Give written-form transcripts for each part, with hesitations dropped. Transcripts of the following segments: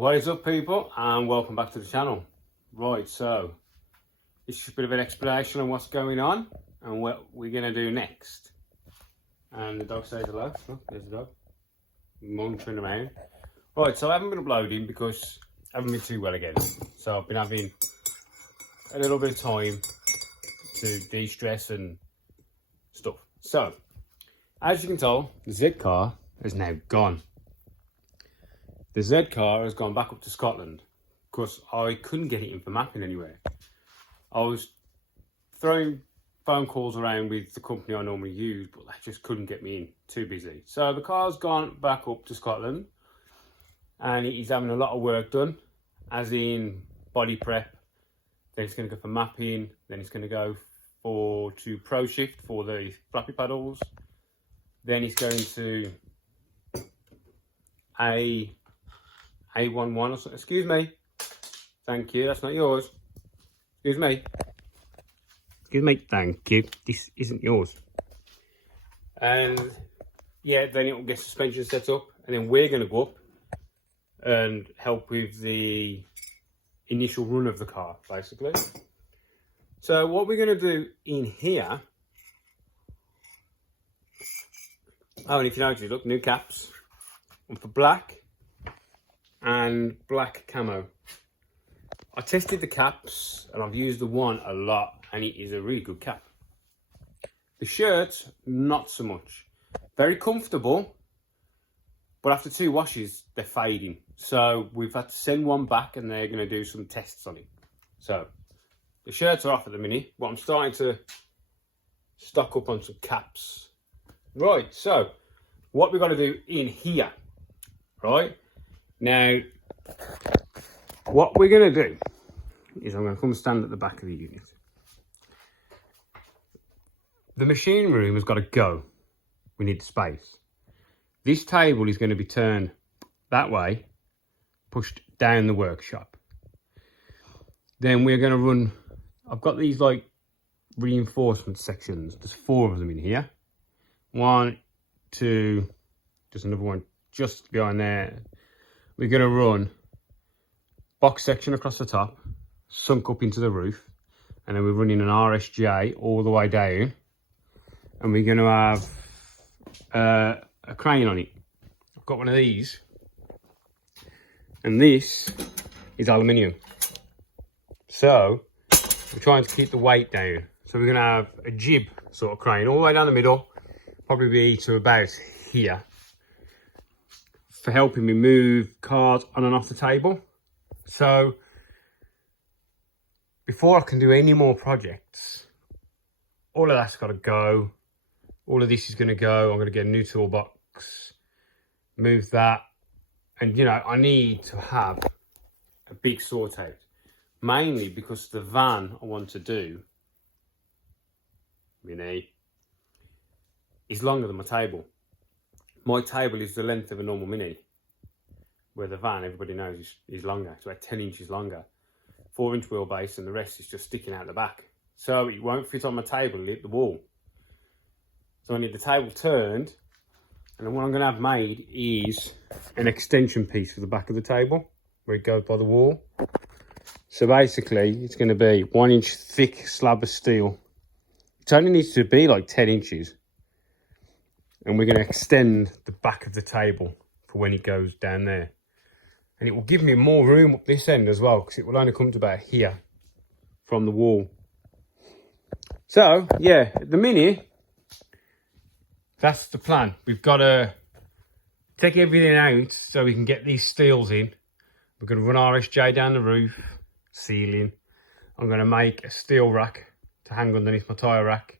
What is up, people, and welcome back to the channel. Right, so it's just a bit of an explanation on what's going on and what we're going to do next. And the dog says hello. Look, there's the dog munching around. Right, so I haven't been uploading because I haven't been too well again. So I've been having a little bit of time to de-stress and stuff. So, as you can tell, the Z car is now gone. The Z car has gone back up to Scotland because I couldn't get it in for mapping anywhere. I was throwing phone calls around with the company I normally use, but they just couldn't get me in, too busy. So the car's gone back up to Scotland and it is having a lot of work done, as in body prep. Then it's going to go for mapping, then it's going to go to Pro Shift for the flappy paddles. Then it's going to A11 or something. Excuse me. Thank you. That's not yours. Excuse me. Excuse me. Thank you. This isn't yours. And yeah, then it will get suspension set up, and then we're going to go up and help with the initial run of the car, basically. So what we're going to do in here. Oh, and if you notice, look, new caps. One for black and black camo. I tested the caps and I've used the one a lot, and it is a really good cap. The shirt, not so much. Very comfortable, but after 2 washes, they're fading. So we've had to send one back and they're going to do some tests on it. So the shirts are off at the minute, but I'm starting to stock up on some caps. Right, so what we've got to do in here, right? Now, what we're going to do is I'm going to come stand at the back of the unit. The machine room has got to go. We need space. This table is going to be turned that way, pushed down the workshop. Then we're going to run, I've got these like reinforcement sections. There's 4 of them in here. 1, 2, just another one just behind there. We're going to run box section across the top, sunk up into the roof, and then we're running an RSJ all the way down, and we're going to have a crane on it. I've got one of these, and this is aluminium, so we're trying to keep the weight down. So we're going to have a jib sort of crane all the way down the middle, probably be to about here, for helping me move cards on and off the table. So before I can do any more projects, all of that's got to go. All of this is going to go. I'm going to get a new toolbox, move that, and you know, I need to have a big sort out, mainly because the van I want to do, is longer than my table. My table is the length of a normal Mini, where the van, everybody knows, is longer. It's about 10 inches longer. 4-inch wheelbase, and the rest is just sticking out the back. So it won't fit on my table, it'll hit the wall. So I need the table turned, and then what I'm going to have made is an extension piece for the back of the table, where it goes by the wall. So basically, it's going to be 1-inch thick slab of steel. It only needs to be like 10 inches. And we're going to extend the back of the table for when it goes down there. And it will give me more room up this end as well, because it will only come to about here from the wall. So, yeah, at the minute, that's the plan. We've got to take everything out so we can get these steels in. We're going to run RSJ down the roof, ceiling. I'm going to make a steel rack to hang underneath my tyre rack,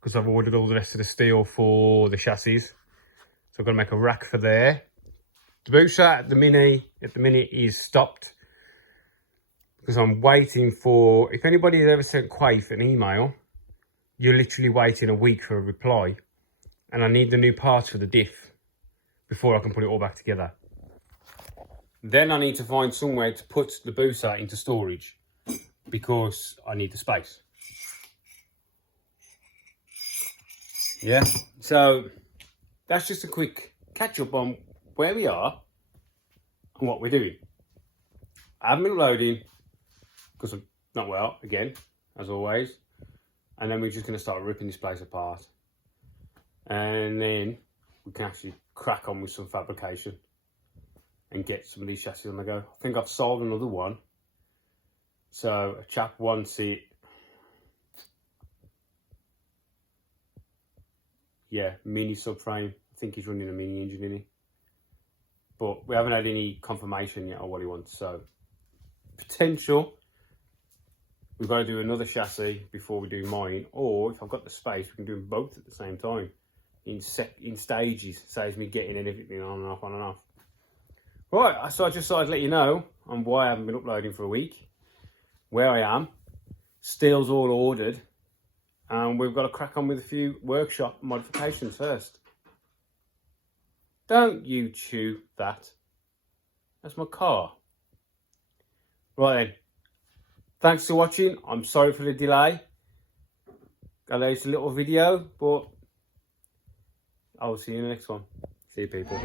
because I've ordered all the rest of the steel for the chassis. So I've got to make a rack for there. The boot at the minute is stopped, because I'm waiting for, if anybody has ever sent Quaif an email, you're literally waiting a week for a reply. And I need the new parts for the diff before I can put it all back together. Then I need to find somewhere to put the boot into storage, because I need the space. Yeah, so that's just a quick catch up on where we are and what we're doing. I haven't been uploading because I'm not well, again, as always. And then we're just going to start ripping this place apart. And then we can actually crack on with some fabrication and get some of these chassis on the go. I think I've solved another one. So a chap wants it, yeah, mini subframe. I think he's running a mini engine in it. But we haven't had any confirmation yet on what he wants. So potential, we've got to do another chassis before we do mine. Or if I've got the space, we can do them both at the same time. In stages, saves me getting everything on and off, on and off. Right, so I just thought I'd let you know on why I haven't been uploading for a week, where I am, steel's all ordered, and we've got to crack on with a few workshop modifications first. Don't you chew that. That's my car. Right then, thanks for watching. I'm sorry for the delay. I know it's a little video, but I'll see you in the next one. See you, people.